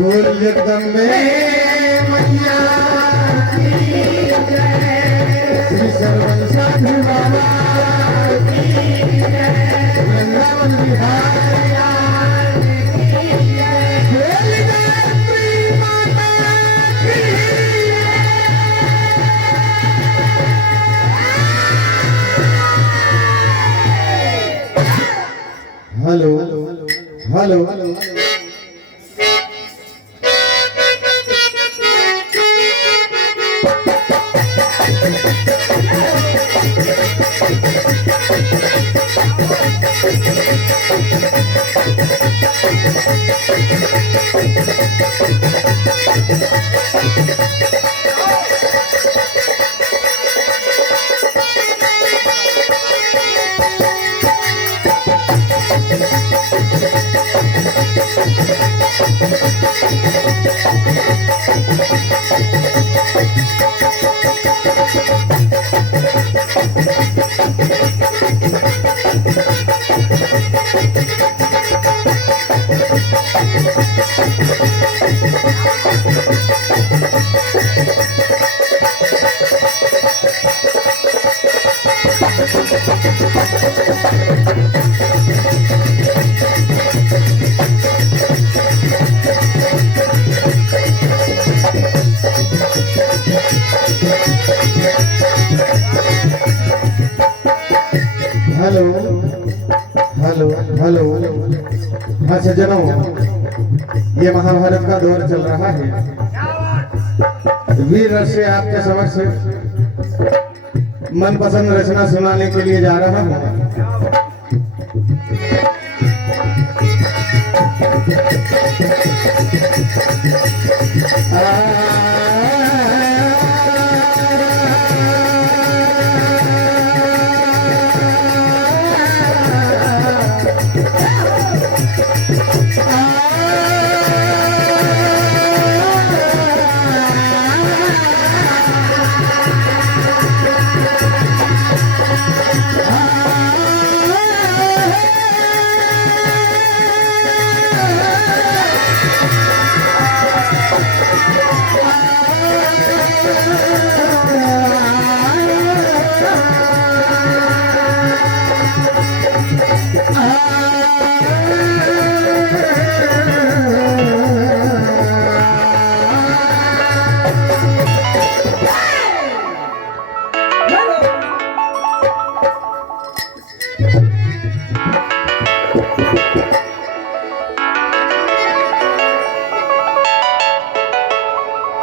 बोल जगदम्बे मैया की जय, श्री सर्वन साधु बाबा की जय, वृंदावन बिहारी लाल की जय, बोल गायत्री माता की जय। Hello hello hello hello hello hello. हाँ सज्जनों, ये महाभारत का दौर चल रहा है। वीर रस से आपके समक्ष मनपसंद रचना सुनाने के लिए जा रहा हूँ।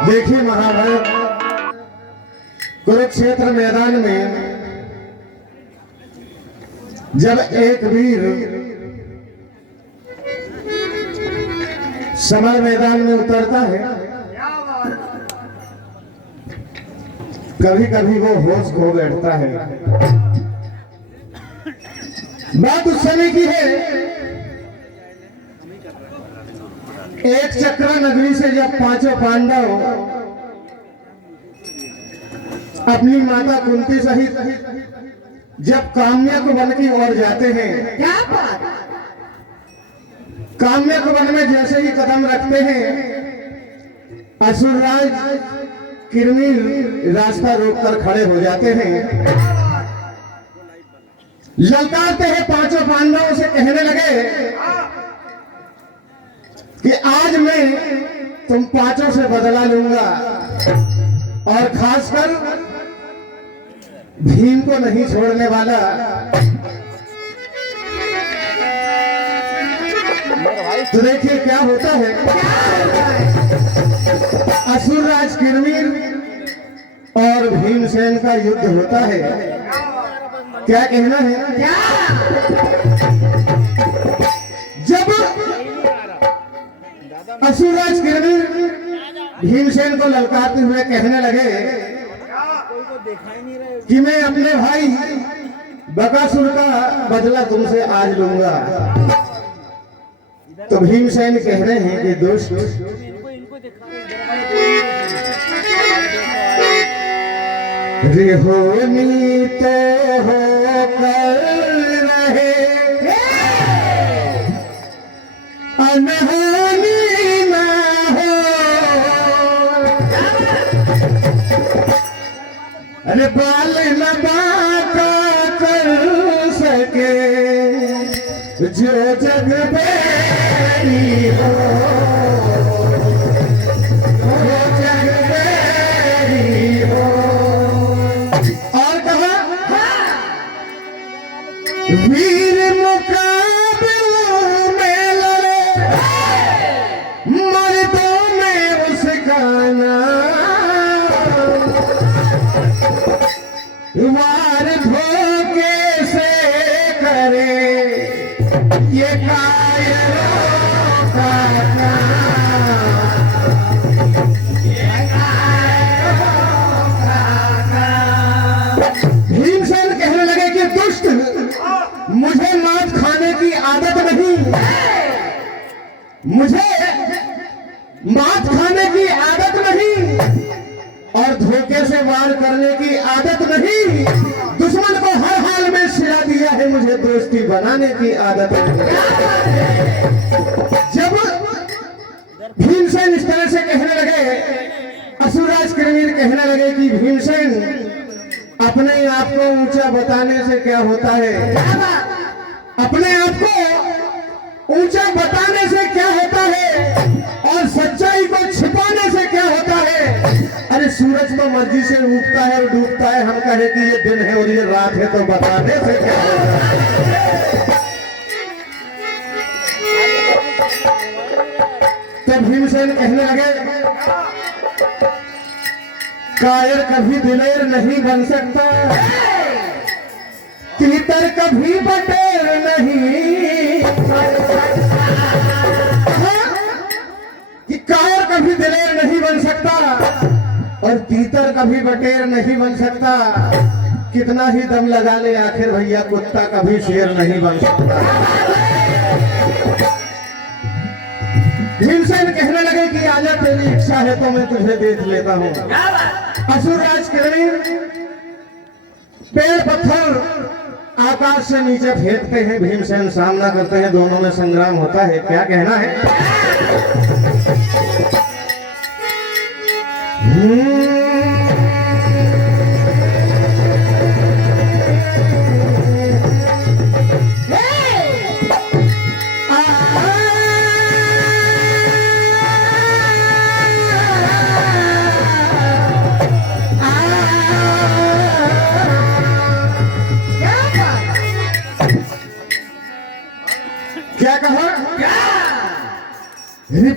देखिए महाभारत कुरुक्षेत्र मैदान में जब एक वीर समर मैदान में उतरता है, कभी कभी वो होश खो बैठता है। बात उस समय की है, एक चक्र नगरी से जब पांचों पांडव अपनी माता कुंती सहित जब काम्यक वन की ओर जाते हैं, क्या बात, काम्यक वन में जैसे ही कदम रखते हैं, असुरराज किरमिर रास्ता रोककर खड़े हो जाते हैं, ललकारते हैं, पांचों पांडवों से कहने लगे कि आज मैं तुम पांचों से बदला लूंगा और खासकर भीम को नहीं छोड़ने वाला। तो देखिए क्या होता है, असुरराज किरमिर और भीमसेन का युद्ध होता है। क्या कहना है, क्या? जब असुरराज किरमिर भीमसेन को ललकारते हुए कहने लगे कि मैं अपने भाई बकासुर का बदला तुमसे आज लूंगा। तो भीमसेन कह रहे हैं कि दोस्त, रिहोनी तो हो कर रहे अनहोनी ना हो। अरे बाल न बाका कर सके जो जग बेरी हो, जो जग बेरी हो। और कहा वीर मुकाबलों में लड़े, मर्दों में उसका नाम, वार धोखे से करे ये कायरों का काम, ये कायरों का काम। भीमसेन कहने लगे कि दुष्ट, मुझे मांस खाने की आदत नहीं, मुझे मांस खाने की आदत नहीं और धोखे से वार करने की आदत नहीं। दुश्मन को हर हाल में सिला दिया है, मुझे दोस्ती बनाने की आदत है। जब भीमसेन इस तरह से कहने लगे, असुरराज किरमीर कहने लगे कि भीमसेन, अपने आप को ऊंचा बताने से क्या होता है, अपने आप को ऊंचा बताने से क्या होता है और सच्चाई को छिपाने से क्या होता है। अरे सूरज तो मर्जी से उगता है और डूबता है, हम कहे कि ये दिन है और ये रात है, तो बताने से क्या होता है। तो भीमसेन कहने लगे, कायर कभी दिलेर नहीं बन सकता, तीतर कभी बटेर नहीं, कि कायर कभी दिलेर नहीं बन सकता और तीतर कभी बटेर नहीं बन सकता। कितना ही दम लगा ले आखिर भैया कुत्ता कभी शेर नहीं बन सकता। भीमसेन कहने लगे कि आजा, तेरी इच्छा है तो मैं तुझे देख लेता हूँ। असुरराज किरमीर पेड़ पत्थर आकाश से नीचे फेंकते हैं, भीमसेन सामना करते हैं, दोनों में संग्राम होता है। क्या कहना है? क्या कहा?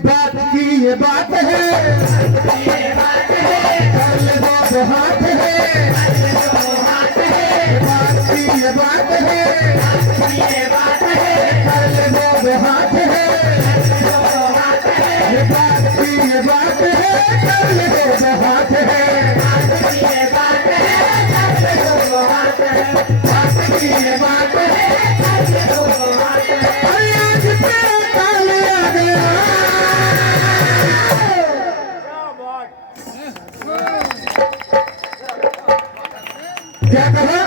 बात की ये बात है, कर ले दो हाथ है, बात की ये बात है, कर ले दो हाथ है, बात की ये बात है, कर ले दो हाथ है, बात की ये बात है, कर ले दो हाथ है, बात की ये बात है, कर ले दो हाथ है। आज तेरा काल आ गया, क्या कहा?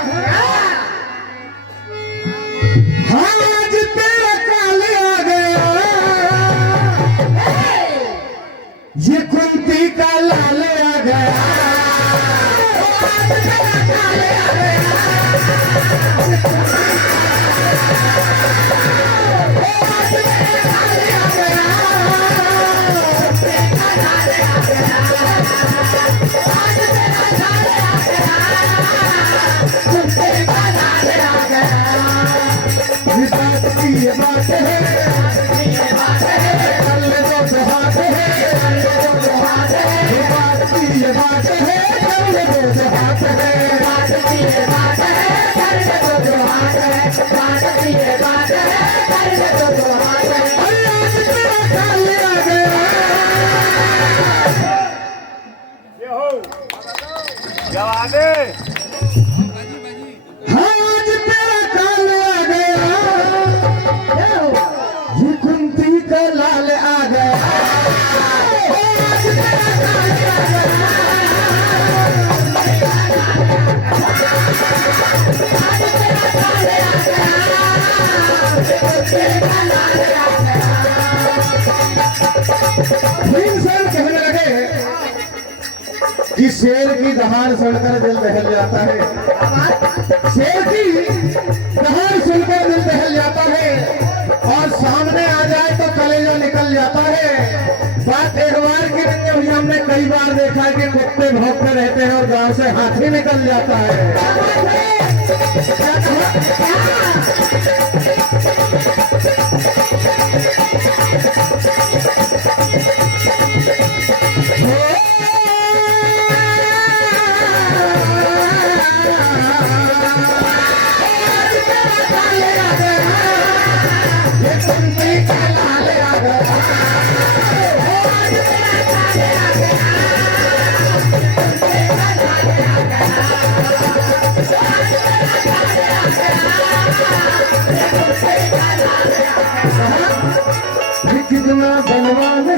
आज तेरा काल आ गया, ये कुंती का लाल आ गया, आज तेरा काल आ गया, आज तेरा काल आ गया, ये बात है, कर ले दो हाथ है, ये बात की ये बात है, कर ले दो हाथ है, बात की ये बात है, कर ले दो हाथ है, बात की ये बात शेर की दहाड़ सुनकर दिल दहल जाता है। शेर की दहाड़ सुनकर दिल दहल जाता है और सामने आ जाए तो कलेजा निकल जाता है। बात एक बार की नहीं है, हमने कई बार देखा है कि कुत्ते भौंकते रहते हैं और गांव से हाथी निकल जाता है। कितना बलवान है,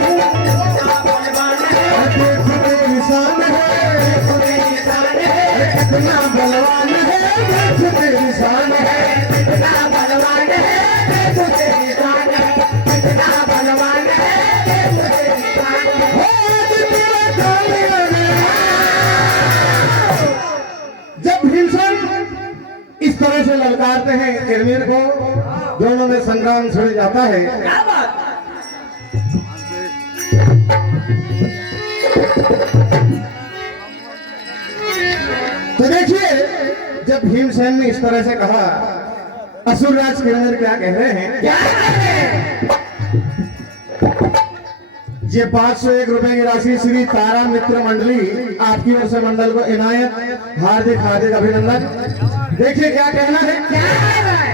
देखो निशान है, कितना बलवान है, देखो निशान है, कितना बलवान है, देखो निशान है, कितना बलवान है, देखो निशान है। जब भीमसेन इस तरह से ललकारते हैं किरमीर को, दोनों में संग्राम छिड़ जाता है। क्या बात? तो देखिए, जब भीमसेन ने इस तरह से कहा, असुरराज किरमीर क्या कह रहे हैं? क्या कह रहे हैं? ये 501 रुपए की राशि श्री तारा मित्र मंडली आपकी ओर से मंडल को इनायत, हार्दिक हार्दिक अभिनंदन। देखिए क्या कहना है। क्या कह रहा है?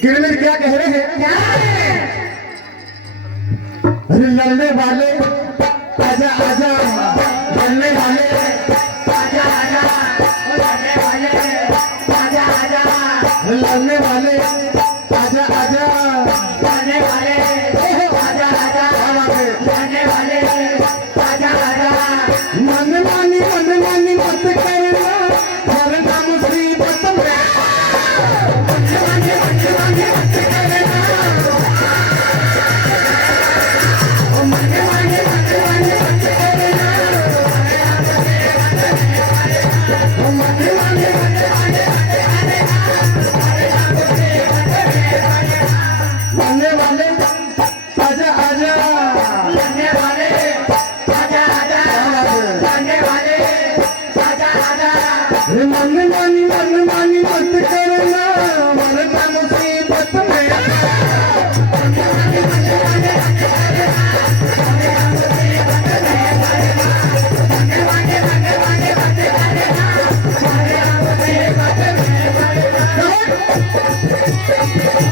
किरमीर क्या कह रहे हैं? क्या है? अरे लड़ने वाले आजा आजा, लड़ने वाले आजा आजा, लड़ने वाले आजा आजा, लड़ने वाले आजा आजा, लड़ने वाले आजा आजा, लड़ने वाले आजा आजा। मन मानी मत करना, वरना मुसीबत में। मन मत करना, वरना मुसीबत में।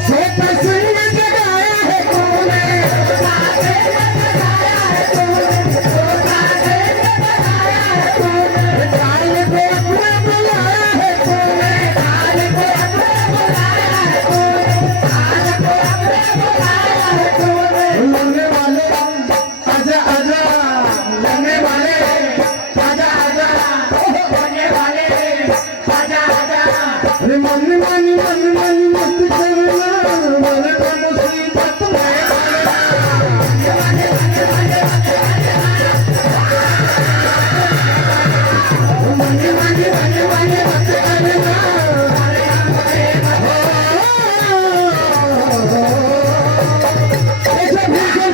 सोता सिंह जगाया है तूने, मन मत करना, वरना मुसीबत में।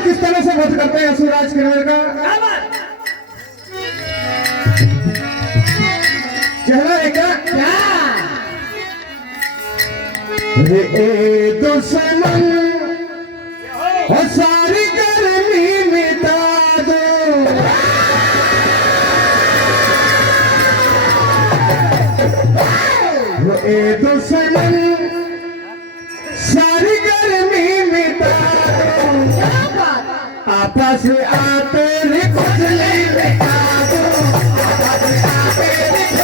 किस तरह से वध करते हैं असुरराज किरमीर का? चेहरा है क्या? रे दुश्मन और सारी गर्मी मिटा दो, रे दुश्मन सारी गर्मी मिटा दो, आपस आते रे कुचले मिटा दो, आपस आते रे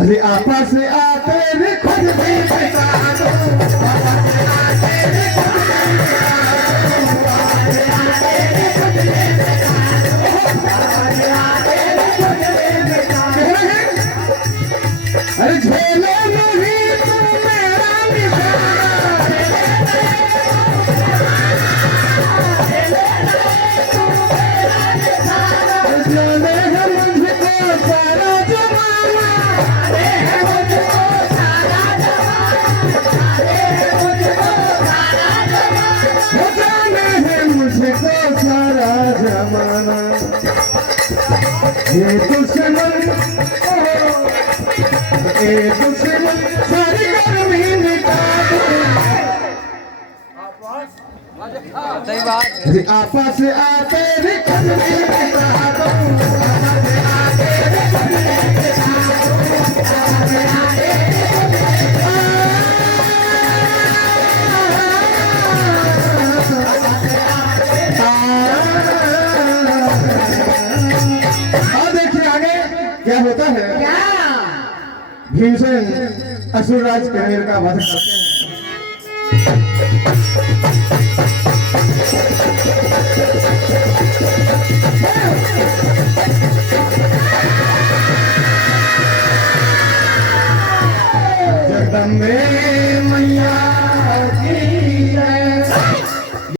अरे आपस आते रे खुद भी पिता दो आपस आते रे खुद भी पिता दो अरे झेलो नहीं तू मेरा जाने है मुझको सारा जमाना जाने है मुझको सारा जमाना ये दुश्मन सारी गर्मी मिटा दो सही बात आपस आते रे खुद भी पिता दो आपस आते रे खुद भी पिता दो आपस आते रे खुद भी और देखिए आगे क्या होता है भीमसेन असुरराज कनेर का वध करते हैं जगदम्बे